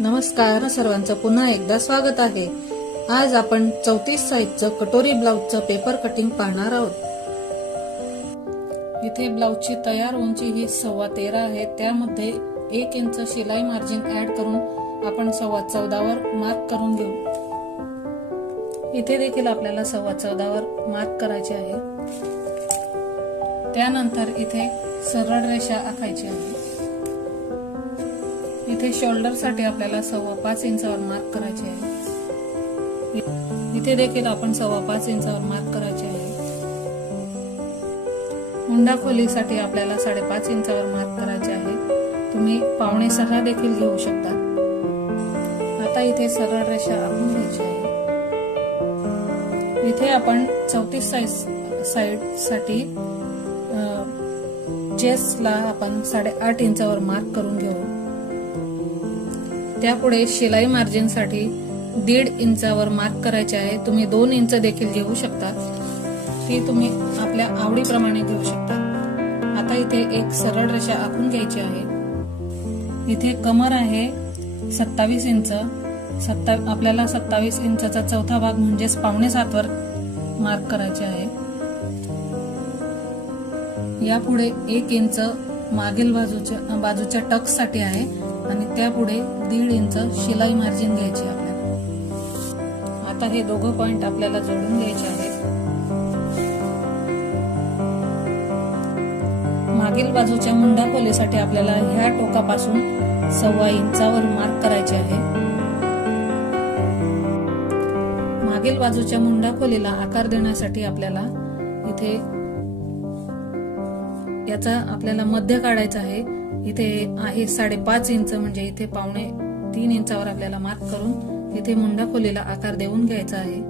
नमस्कार सर्वांचं पुन्हा एकदा स्वागत आहे. आज आपण चौतीस साईजचं कटोरी ब्लाउजचं पेपर कटिंग पाहणार आहोत. इथे ब्लाउजची तयार उंची ही सव्वा तेरा आहे. त्यामध्ये एक इंच शिलाई मार्जिन ऍड करून आपण सव्वा चौदावर मार्क करून घेऊ. इथे देखील आपल्याला सव्वा चौदावर मार्क करायचे आहे. त्यानंतर इथे सरळ रेषा आखायची आहे. इथे शोल्डरसाठी आपल्याला सव्वा पाच इंचावर मार्क करायचे आहे. इथे देखील आपण सव्वा पाच इंचावर मार्क करायचे आहे. मुंडा खोलीसाठी आपल्याला साडेपाच इंचावर मार्क करायचे आहे. तुम्ही पावणे सहा देखील घेऊ शकता. आता इथे सरळ रेषा आखून घ्यायची आहे. इथे आपण चौतीस साईज साईडसाठी चेस्टला आपण साडेआठ इंचावर मार्क करून घेऊ. त्यापुढे शिलाई मार्जिनसाठी दीड इंचावर मार्क करायचे आहे. तुम्ही दोन इंच देखील घेऊ शकता. ही तुम्ही आपल्या आवडीप्रमाणे घेऊ शकता. आता इथे एक सरळ रेषा आखून घ्यायची आहे. इथे कमर आहे सत्तावीस इंच. सत्ता आपल्याला सत्तावीस इंचाचा चौथा भाग म्हणजेच पावणे सातवर मार्क करायचे आहे. यापुढे एक इंच मागील बाजूच्या बाजूच्या टक्ससाठी आहे. आणि त्यापुढे दीड इंच शिलाई मार्जिन घ्यायची आपल्याला. आता हे दोघं पॉइंट आपल्याला जोडून घ्यायचे आहेत. मागील बाजूच्या मुंडा खोलीसाठी आपल्याला ह्या टोकापासून सव्वा इंचावर मार्क करायचे आहे. मागील बाजूच्या मुंडा खोलीला आकार देण्यासाठी आपल्याला इथे याचा आपल्याला मध्य काढायचा आहे. इथे आहे साडेपाच इंच म्हणजे इथे पावणे तीन इंचावर आपल्याला मार्क करून इथे मुंडा खोलीला आकार देऊन घ्यायचा आहे.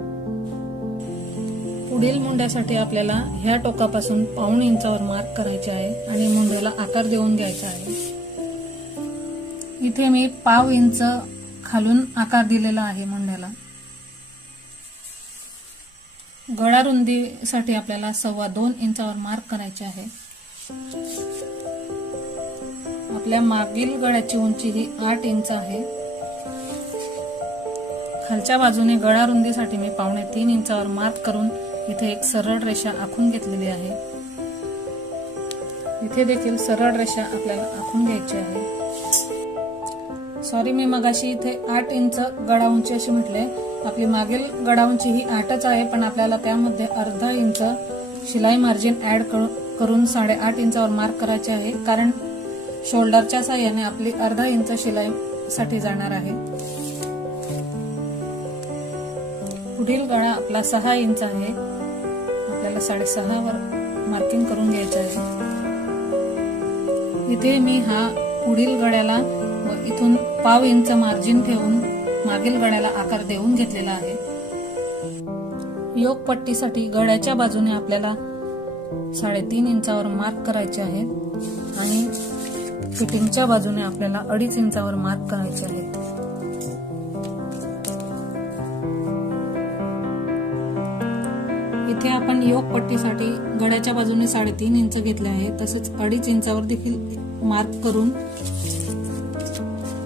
पुढील मुंड्यासाठी आपल्याला ह्या टोकापासून पाऊण इंचावर मार्क करायचे आहे आणि मुंड्याला आकार देऊन घ्यायचा आहे. इथे मी पाव इंच खालून आकार दिलेला आहे मुंड्याला. गळा रुंदीसाठी आपल्याला सव्वा दोन इंचावर मार्क करायचे आहे. आपल्या मागील गळ्याची उंची ही आठ इंच आहे. खालच्या बाजूने गळा रुंदीसाठी मी पावणे तीन इंचावर मार्क करून इथे एक सरळ रेषा आखून घेतलेली आहे. इथे देखील सरळ रेषा आपल्याला आखून घ्यायची आहे. सॉरी मी मगाशी इथे आठ इंच गळा उंची अशी म्हटले. आपली मागील गळा उंची ही आठच आहे पण आपल्याला त्यामध्ये अर्धा इंच शिलाई मार्जिन ऍड करून साडेआठ इंचावर मार्क करायचे आहे. कारण शोल्डरच्या साह्याने आपली अर्धा इंच शिलाई साठी जाणार आहे. पुढील गळा आपला सहा इंच आहे. आपल्याला साडेसहा वर मार्किंग करून घ्यायचं आहे. इथे मी हा पुढील गळ्याला व इथून पाव इंच मार्जिन ठेवून मागील गळ्याला आकार देऊन घेतलेला आहे. योग पट्टीसाठी गळ्याच्या बाजूने आपल्याला साडेतीन इंचावर मार्क करायचे आहे आणि फिटिंगच्या बाजूने आपल्याला अडीच इंचावर मार्क करायचे आहे. इथे आपण योग पट्टीसाठी गड्याच्या बाजूने साडेतीन इंच घेतले आहे. तसेच अडीच इंचावर देखील मार्क करून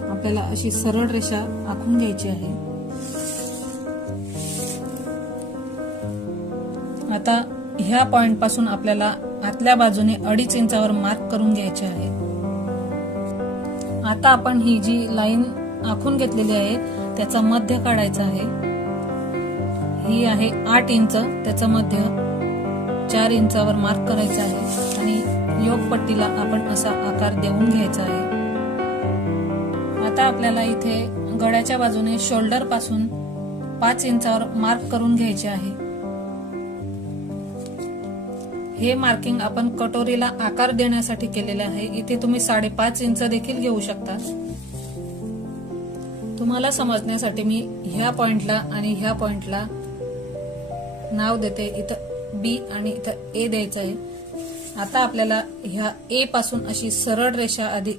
आपल्याला अशी सरळ रेषा आखून घ्यायची आहे. आता ह्या पॉइंटपासून आपल्याला आतल्या बाजूने अडीच इंचावर मार्क करून घ्यायचे आहे. आता आपण ही जी लाईन आखून घेतलेली आहे त्याचा मध्य काढायचा आहे. ही आहे आठ इंच त्याचा मध्य चार इंचावर मार्क करायचा आहे आणि योग पट्टीला आपण असा आकार देऊन घ्यायचा आहे. आता आपल्याला इथे गळ्याच्या बाजूने शोल्डरपासून पाच इंचावर मार्क करून घ्यायचे आहे. हे मार्किंग आपण कटोरीला आकार देण्यासाठी केलेले आहे. इथे तुम्ही साडेपाच इंच देखील घेऊ शकता. तुम्हाला समजण्यासाठी मी ह्या पॉइंटला आणि ह्या पॉइंटला नाव देते. इथं बी आणि इथं ए द्यायचं आहे. आता आपल्याला ह्या ए पासून अशी सरळ रेषा आधी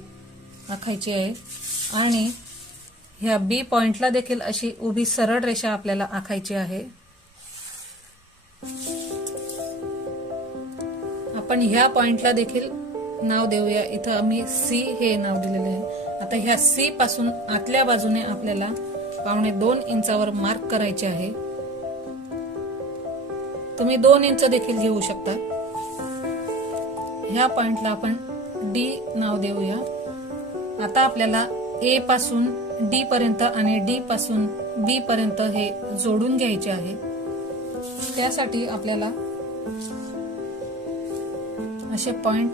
आखायची आहे. आणि ह्या बी पॉइंटला देखील अशी उभी सरळ रेषा आपल्याला आखायची आहे. आपण ह्या पॉइंटला देखील नाव देऊया. इथं आम्ही सी हे नाव दिलेलं आहे. आता ह्या सी पासून आतल्या बाजूने आपल्याला पावणे दोन इंचावर मार्क करायचे आहे. तुम्ही दोन इंच देखील घेऊ शकता. ह्या पॉइंटला आपण डी नाव देऊया. आता आपल्याला ए पासून डी पर्यंत आणि डी पासून बी पर्यंत हे जोडून घ्यायचे आहे. त्यासाठी आपल्याला असे पॉइंट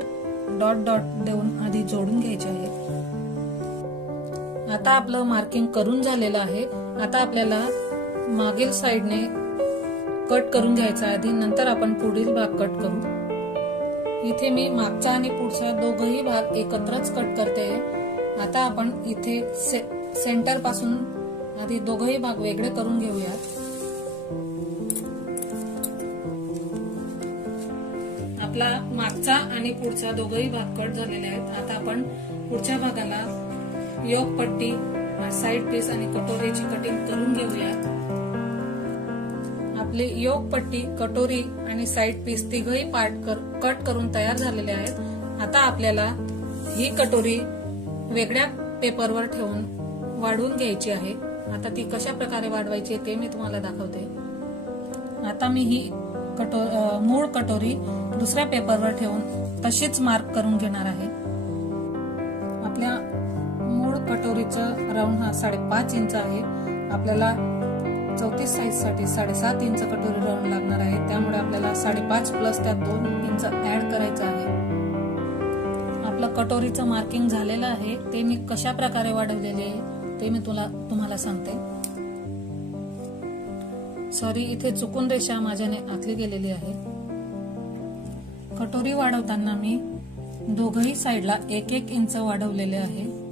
डॉट डॉट देऊन आधी जोडून घ्यायचे आहे आता आपलं मार्किंग करून झालेलं आहे. आता आपल्याला मागील साईडने कट करून घ्यायचा आधी. नंतर आपण पुढील भाग कट करू. इथे मी मागचा आणि पुढचा दोघही भाग एकत्रच कट करते. आता आपण इथे से, सेंटरपासून आधी दोघही भाग वेगळे करून घेऊयात. आपला मागचा आणि पुढचा दोघही भाग कट झालेले आहेत. आता आपण पुढच्या भागाला योग पट्टी साईड पीस आणि कटोरीची कटिंग करून घेऊया आपली योग पट्टी कटोरी आणि साईड पीस तिघही पार्ट कर, कट करून तयार झालेले आहेत. आता आपल्याला ही कटोरी वेगळ्या पेपरवर ठेवून वाढवून घ्यायची आहे. आता ती कशा प्रकारे वाढवायची ते मी तुम्हाला दाखवते. आता मी ही कटो मूळ कटोरी दुसऱ्या पेपरवर ठेवून तशीच मार्क करून घेणार आहे. आपल्या मूळ कटोरीचं राऊंड हा साडेपाच इंच आहे. आपल्याला चौतीस साईजसाठी साडेसात इंच कटोरी राऊंड लागणार आहे. त्यामुळे आपल्याला साडेपाच प्लस त्यात दोन इंच ऍड करायचं आहे. आपलं कटोरीचं मार्किंग झालेलं आहे. ते मी कशा प्रकारे वाढवलेले आहे ते मी तुला तुम्हाला सांगते. सॉरी इथे चुकून रेषा माझ्याने आखली गेलेली आहे. कटोरी वाढवताना मी दोघही साईडला एक एक इंच वाढवलेले आहे.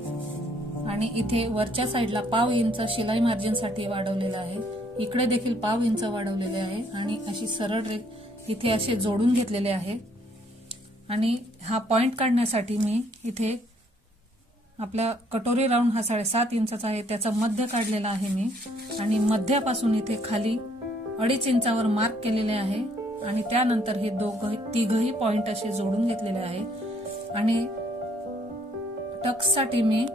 आणि इथे वरच्या साईडला पाव इंच शिलाई मार्जिनसाठी वाढवलेलं आहे. इकडे देखील पाव इंच वाढवलेले आहे. आणि अशी सरळ रे इथे असे जोडून घेतलेले आहे. आणि हा पॉइंट काढण्यासाठी मी इथे आपला कटोरी राऊंड हा साडेसात इंचाचा आहे. त्याचा मध्य काढलेला आहे मी. आणि मध्यापासून इथे खाली अडीच इंचावर मार्क केलेले आहे. आणि त्यानंतर हे दोघ तिघही पॉइंट असे जोडून घेतलेले आहे आणि टक्ससाठी मी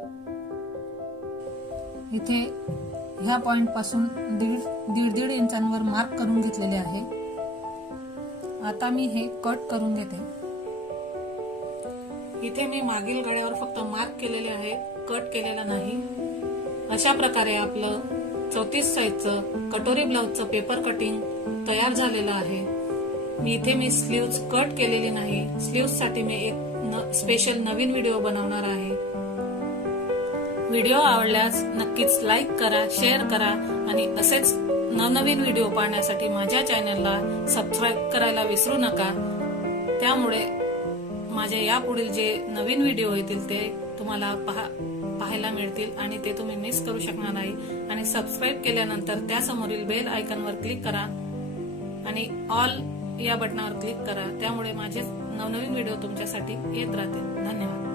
इथे ह्या पॉइंटपासून दीड दीड दीड इंचांवर मार्क करून घेतलेले आहे. आता मी हे कट करून घेते. इथे मी मागील गळ्यावर फक्त मार्क केलेले आहे कट केलेला नाही. अशा प्रकारे आपलं चौतीस साईजचं कटोरी ब्लाउजचं पेपर कटिंग तयार झालेलं आहे. मी इथे मी स्लीव्ज कट केलेली नाही. स्लीव्जसाठी मी एक न, स्पेशल नवीन व्हिडिओ बनवणार आहे. व्हिडिओ आवडल्यास नक्कीच लाईक करा शेअर करा आणि असेच नवनवीन व्हिडिओ पाहण्यासाठी माझ्या चॅनलला सबस्क्राईब करायला विसरू नका. त्यामुळे माझे यापुढील जे नवीन व्हिडिओ येतील ते तुम्हाला पहा पाहायला मिळतील आणि ते तुम्ही मिस करू शकणार नाही. आणि सबस्क्राईब केल्यानंतर त्यासमोरील बेल आयकॉनवर क्लिक करा आणि ऑल या बटनावर क्लिक करा. त्यामुळे माझे नवनवीन व्हिडिओ तुमच्यासाठी येत राहतील. धन्यवाद.